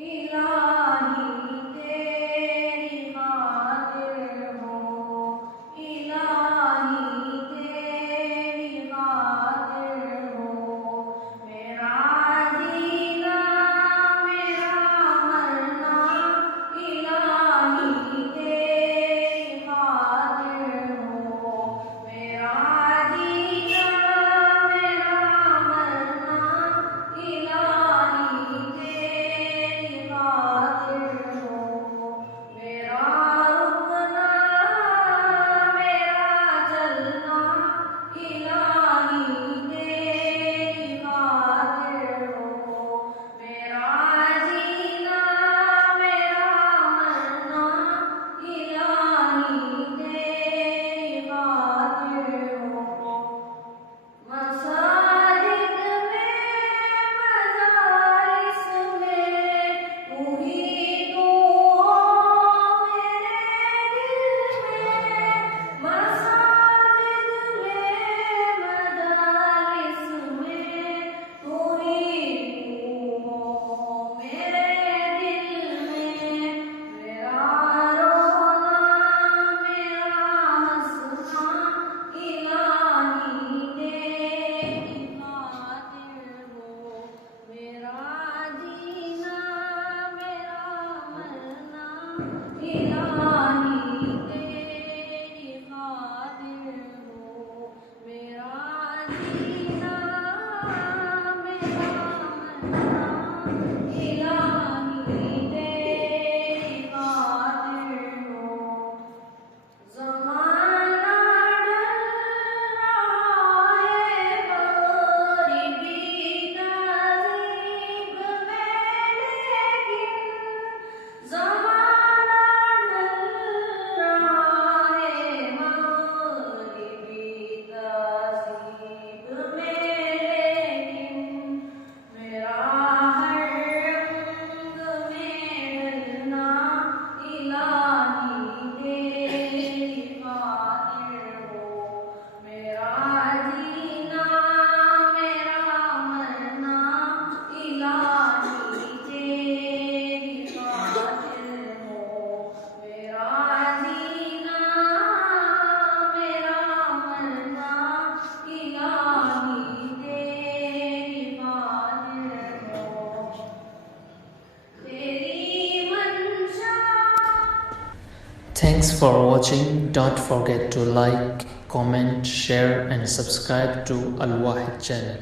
इलाही तेरी खातिर हो, इलाही तेरी खातिर हो, मेरा जीना मेरा मरना इलाही तेरी खातिर हो, मेरा जीना मेरा मरना इलाही तेरी खातिर हो, मेरा रुकना मेरा चलना इलाही तेरी खातिर हो, मेरा जीना मेरा मरना इलाही तेरी खातिर हो। मसाजिद में मजालिस में तू ही तू हो मेरे दिल में, मसाजिद में मजालिस में तू ही तू हो मेरे दिल में, मेरा रोना मेरा हंसना इलाही तेरी खातिर हो, मेरा जीना मेरा मरना इलाही तेरी खातिर हो, मेरा जीना मेरा मरना इलाही तेरी खातिर हो। ज़माना ढल रहा है गरीबी तहज़ीब में, लेकिन ज़माना ढल रहा है गरीबी तहज़ीब में, लेकिन मेरा हर रंग में ढलना इलाही तेरी खातिर हो, मेरा जीना मेरा मरना इलाही तेरी खातिर हो, मेरा जीना मेरा मरना इलाही तेरी खातिर हो, तेरी मंशा। Thanks for watching. Don't forget to like, comment, share and subscribe to Al Wahid channel.